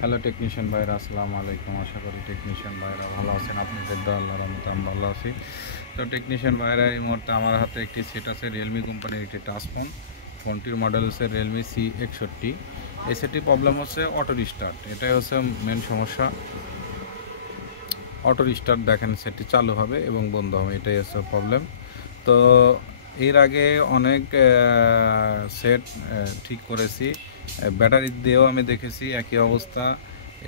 Hello technician ভাইরা, আসসালামু আলাইকুম। আশা করি টেকনিশিয়ান ভাইরা ভালো আছেন। আপনাদের দোয়া আল্লাহর রহমতে আমি ভালো আছি। তো টেকনিশিয়ান ভাইরা, এই মুহূর্তে আমার হাতে একটি সেট আছে রিয়েলমি কোম্পানির একটি টাচ ফোন। ফোনটির মডেল হচ্ছে রিয়েলমি C61। এই সেটটির প্রবলেম হচ্ছে অটো রিস্টার্ট। এটাই হচ্ছে মেন সমস্যা। অটো রিস্টার্ট দেখেন সেটটি চালু হবে এবং বন্ধ হবে, এটাই হচ্ছে প্রবলেম। তো এর আগে অনেক সেট ঠিক করেছি, ব্যাটারি দিয়েও আমি দেখেছি একই অবস্থা,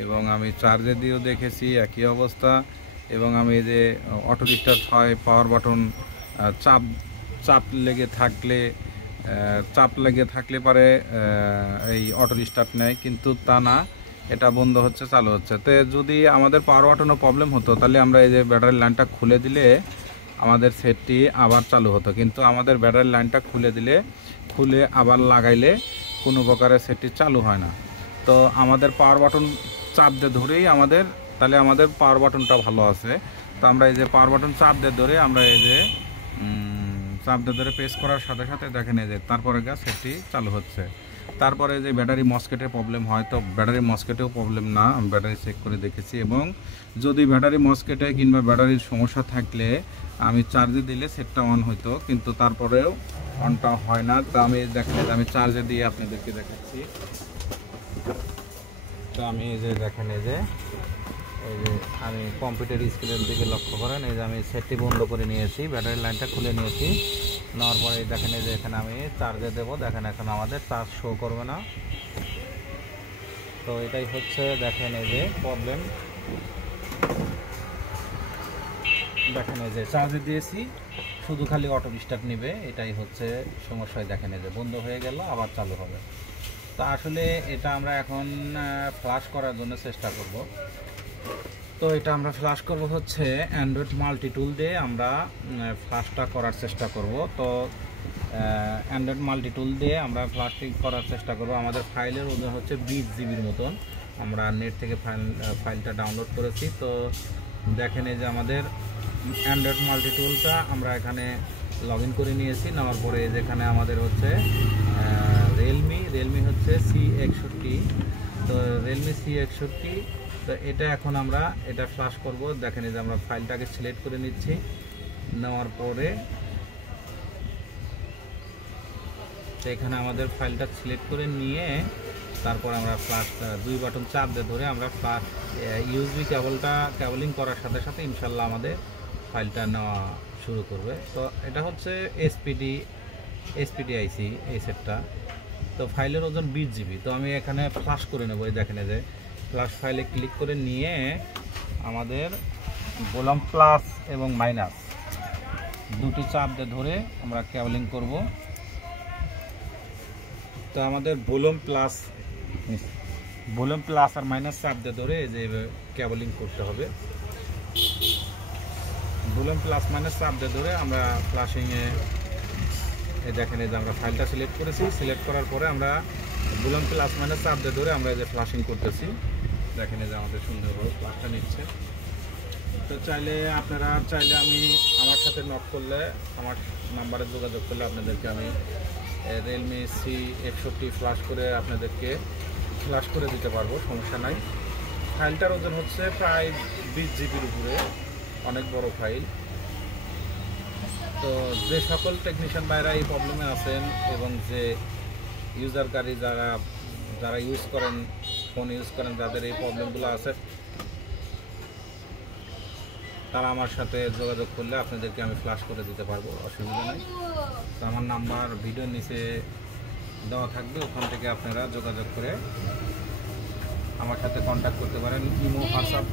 এবং আমি চার্জে দিয়েও দেখেছি একই অবস্থা। এবং আমি এই যে অটো রিস্টার্ট হয়, পাওয়ার বাটন চাপ চাপ লেগে থাকলে পারে এই অটো রিস্টার্ট নেয়, কিন্তু তা না, এটা বন্ধ হচ্ছে চালু হচ্ছে। তো যদি আমাদের পাওয়ার বাটনও প্রবলেম হতো, তাহলে আমরা এই যে ব্যাটারি লাইনটা খুলে দিলে আমাদের সেটটি আবার চালু হতো। কিন্তু আমাদের ব্যাটারি লাইনটা খুলে আবার লাগাইলে কোনো প্রকারের সেটটি চালু হয় না। তো আমাদের পাওয়ার বাটন চাপ দিয়ে ধরেই তাহলে আমাদের পাওয়ার বাটনটা ভালো আছে। তো আমরা এই যে পাওয়ার বাটন চাপ দিয়ে ধরে আমরা এই যে চাপ দিয়ে ধরে প্রেস করার সাথে সাথে দেখেন এই যে তারপরে সেটটি চালু হচ্ছে। তারপরে যে ব্যাটারি মসকেটের প্রবলেম হয়, তো ব্যাটারি মসকেটেও প্রবলেম না, আমি ব্যাটারি চেক করে দেখেছি। এবং যদি ব্যাটারি মসকেটে কিংবা ব্যাটারির সমস্যা থাকলে আমি চার্জে দিলে সেটটা অন হইতো, কিন্তু তারপরেও অনটা হয় না। তো আমি দেখেন আমি চার্জে দিয়ে আপনাদেরকে দেখাচ্ছি। তো আমি এই যে দেখেন এই যে আমি কম্পিউটার স্ক্রিনের দিকে লক্ষ্য করেন, এই যে আমি সেটটি বন্ধ করে নিয়েছি, ব্যাটারি লাইনটা খুলে নিয়েছি। নেওয়ার পরে দেখেন এই যে এখানে আমি চার্জে দেবো, দেখেন এখন আমাদের চার্জ শো করবে না। তো এটাই হচ্ছে দেখেন এই যে প্রবলেম। দেখেন এই যে চার্জে দিয়েছি, শুধু খালি অটো রিস্টার্ট নেবে, এটাই হচ্ছে সমস্যায়। দেখেন এই যে বন্ধ হয়ে গেল, আবার চালু হবে। তো আসলে এটা আমরা এখন ফ্লাশ করার জন্য চেষ্টা করব। তো এটা আমরা ফ্লাশ করব হচ্ছে অ্যান্ড্রয়েড মাল্টি টুল দিয়ে আমরা ফ্লাশটা করার চেষ্টা করব। তো অ্যান্ড্রয়েড মাল্টি টুল দিয়ে আমরা ফ্লাশটি করার চেষ্টা করব। আমাদের ফাইলের ওজন হচ্ছে 20 জিবির মতন, আমরা নেট থেকে ফাইলটা ডাউনলোড করেছি। তো দেখেন এই যে আমাদের অ্যান্ড্রয়েড মাল্টি টুলটা আমরা এখানে লগ ইন করে নিয়েছি। নেওয়ার পরে যেখানে আমাদের হচ্ছে রিয়েলমি হচ্ছে C61। তো রিয়েলমি C61, তো এটা এখন আমরা এটা ফ্লাশ করব। দেখেন এই যে আমরা ফাইলটাকে সিলেক্ট করে নিচ্ছি। নেওয়ার পরে এখানে আমাদের ফাইলটা সিলেক্ট করে নিয়ে তারপর আমরা ফ্লাশ 2 বাটন চাপ দিয়ে ধরে আমরা ফ্লাশ ইউএসবি কেবলিং করার সাথে সাথে ইনশাল্লাহ আমাদের ফাইলটা নেওয়া শুরু করবে। তো এটা হচ্ছে এসপিডি আইসি এই সেটটা। তো ফাইলের ওজন 20 জিবি। তো আমি এখানে ফ্লাশ করে নেব। দেখেন যে ফ্লাশ ফাইলে ক্লিক করে নিয়ে আমাদের ভলিউম প্লাস এবং মাইনাস দুটি চাপ দিয়ে ধরে আমরা কেবলিং করব। তো আমাদের ভলিউম প্লাস আর মাইনাস চাপ দিয়ে ধরে এই যে কেবলিং করতে হবে। ভলিউম প্লাস মাইনাস চাপ দিয়ে ধরে আমরা ফ্লাশিংয়ে দেখেন এই যে আমরা ফাইলটা সিলেক্ট করেছি। সিলেক্ট করার পরে আমরা ভলিউম প্লাস মাইনাস চাপ দিয়ে ধরে আমরা এই যে ফ্লাশিং করতেছি। দেখেন এই যে আমাদের সুন্দরভাবে ফ্লাশটা নিচ্ছে। তো আপনারা চাইলে আমি আমার সাথে নক করলে, আমার নাম্বারে যোগাযোগ করলে আপনাদেরকে আমি রিয়েলমি C61 ফ্লাশ করে আপনাদেরকে ফ্লাশ করে দিতে পারবো, সমস্যা নাই। ফাইলটার ওজন হচ্ছে প্রায় 20 জিবির উপরে, অনেক বড় ফাইল। তো যে সকল টেকনিশিয়ান ভাইরা এই প্রবলেমে আছেন এবং যে ইউজারকারী যারা ফোন ইউজ করেন, যাদের এই প্রবলেমগুলো আছে, তারা আমার সাথে যোগাযোগ করলে আপনাদেরকে আমি ফ্লাশ করে দিতে পারবো, অসুবিধা নেই। তো আমার নাম্বার ভিডিওর নিচে দেওয়া থাকবে, ওখান থেকে আপনারা যোগাযোগ করে আমার সাথে কন্ট্যাক্ট করতে পারেন। ইমো, হোয়াটসঅ্যাপ,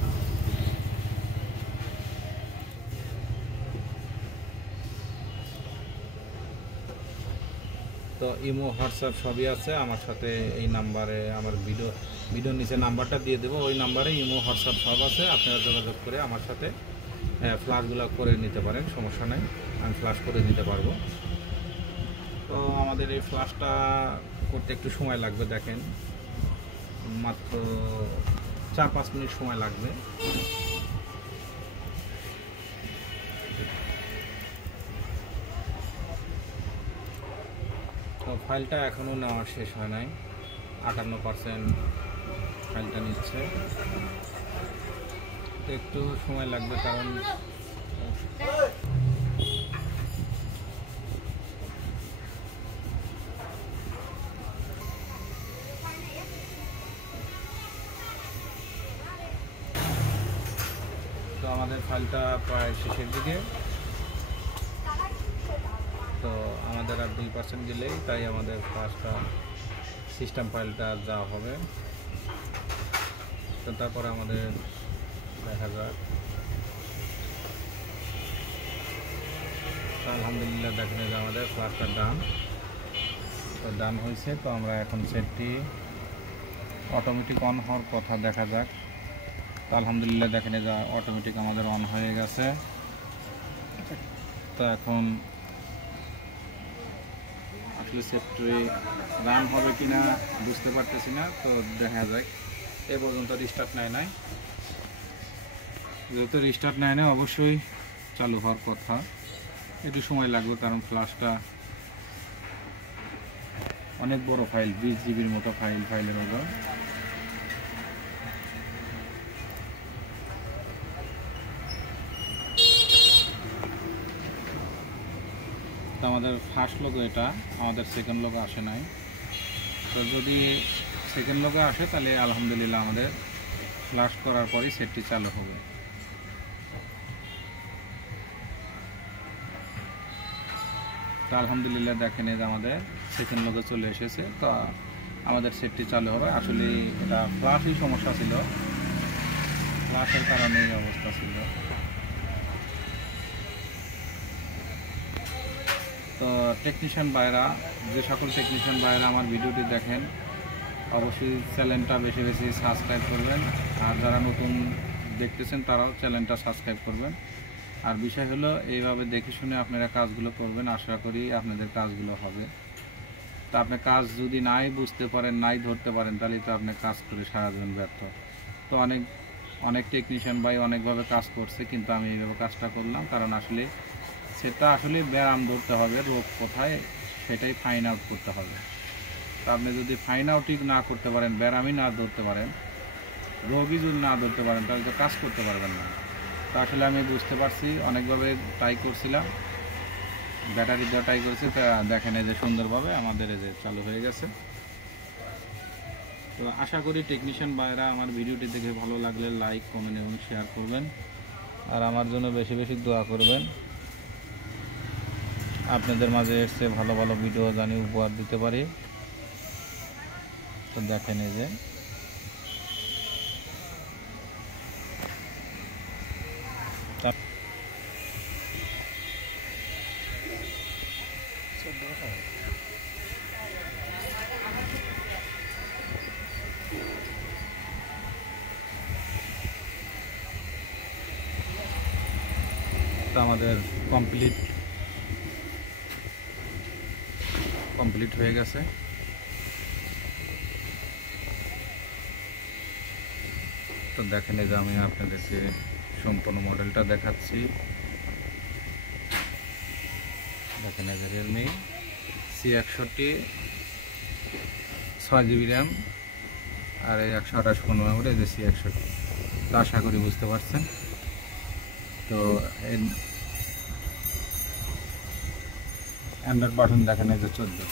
তো ইমো হোয়াটসঅ্যাপ সবই আছে আমার সাথে। এই নাম্বারে আমার ভিডিওর নিচে নাম্বারটা দিয়ে দেবো, ওই নাম্বারে ইমো হোয়াটসঅ্যাপ সব আছে। আপনারা যোগাযোগ করে আমার সাথে ফ্লাশগুলো করে নিতে পারেন, সমস্যা নেই, আমি ফ্লাশ করে দিতে পারবো। তো আমাদের এই ফ্লাশটা করতে একটু সময় লাগবে, দেখেন মাত্র 4-5 মিনিট সময় লাগবে। তো ফাইলটা এখনও নেওয়া শেষ হয় নাই, 58% ফাইলটা নিচ্ছে, একটু সময় লাগবে কারণ তো আমাদের ফাইলটা প্রায় শেষের দিকে। তো আমাদের আর 2% গেলেই তাই আমাদের ফার্স্টটা সিস্টেম ফাইলটা যা হবে। তো তারপরে আমাদের দেখা যাক। আলহামদুলিল্লাহ দেখেন যে আমাদের ফ্লাশটা ডান, তো ডান হয়েছে। তো আমরা এখন সেটটি অটোমেটিক অন হওয়ার কথা, দেখা যাক। তো আলহামদুলিল্লাহ দেখেন যে অটোমেটিক আমাদের অন হয়ে গেছে। তো এখন আসলে সেটটি রান হবে কিনা বুঝতে পারতেছি না, তো দেখা যাক। এ পর্যন্ত রিস্টার্ট নেয় নাই, যেহেতু রিস্টার্ট নেয় না অবশ্যই চালু হওয়ার কথা। একটু সময় লাগবে কারণ ফ্ল্যাশটা অনেক বড় ফাইল, 20 জিবির মতো ফাইলের মতো। তো আমাদের ফার্স্ট লোগো এটা, আমাদের সেকেন্ড লোগো আসে নাই। তো যদি সেকেন্ড লোগো আসে তাহলে আলহামদুলিল্লাহ আমাদের ফ্ল্যাশ করার পরই সেটটি চালু হবে। তো আলহামদুলিল্লাহ দেখেন যে আমাদের সেকেন্ড লোগো চলে এসেছে। তো আমাদের সেটটি চালু হবে। আসলে এটা ফ্ল্যাশই সমস্যা ছিল, ফ্ল্যাশের কারণে এই অবস্থা ছিল। তো টেকনিশিয়ান ভাইরা, যে সকল টেকনিশিয়ান ভাইরা আমার ভিডিওটি দেখেন অবশ্যই চ্যানেলটা বেশি বেশি সাবস্ক্রাইব করবেন, আর যারা নতুন দেখতেছেন তারাও চ্যানেলটা সাবস্ক্রাইব করবেন। আর বিষয় হলো এইভাবে দেখে শুনে আপনারা কাজগুলো করবেন, আশা করি আপনাদের কাজগুলো হবে। তা আপনি কাজ যদি নাই বুঝতে পারেন, নাই ধরতে পারেন, তাহলে তো আপনি কাজ করে সারা জীবন ব্যর্থ। তো অনেক টেকনিশিয়ান ভাই অনেকভাবে কাজ করছে, কিন্তু আমি এইভাবে কাজটা করলাম কারণ আসলে সেটা আসলে ব্যায়াম ধরতে হবে, রোগ কোথায় সেটাই ফাইন আউট করতে হবে। তা আপনি যদি ফাইন আউটই না করতে পারেন, ব্যায়ামই না ধরতে পারেন, রোগই যদি না ধরতে পারেন, তাহলে তো কাজ করতে পারবেন না। তা আসলে আমি বুঝতে পারছি, অনেকভাবে ট্রাই করছিলাম, ব্যাটারি দেওয়া ট্রাই করেছি। তা দেখেন এই যে সুন্দরভাবে আমাদের এই যে চালু হয়ে গেছে। তো আশা করি টেকনিশিয়ান ভাইরা আমার ভিডিওটি দেখে ভালো লাগলে লাইক, কমেন্ট এবং শেয়ার করবেন, আর আমার জন্য বেশি বেশি দোয়া করবেন। আপনাদের মাঝে এসে ভালো ভালো ভিডিও জানি উপহার দিতে পারি। তো দেখেন এই যে আমাদের কমপ্লিট হয়ে গেছে। তো দেখেন এই যে আমি আপনাদেরকে সম্পূর্ণ মডেলটা দেখাচ্ছি। দেখেন এই যে রিয়েলমি C61 6GB র্যাম আর এই 128 মেমোরি, এই যে C61। তো আশা করি বুঝতে পারছেন। তো অ্যান্ড্রয়েড বাটন দেখেন এই যে 14।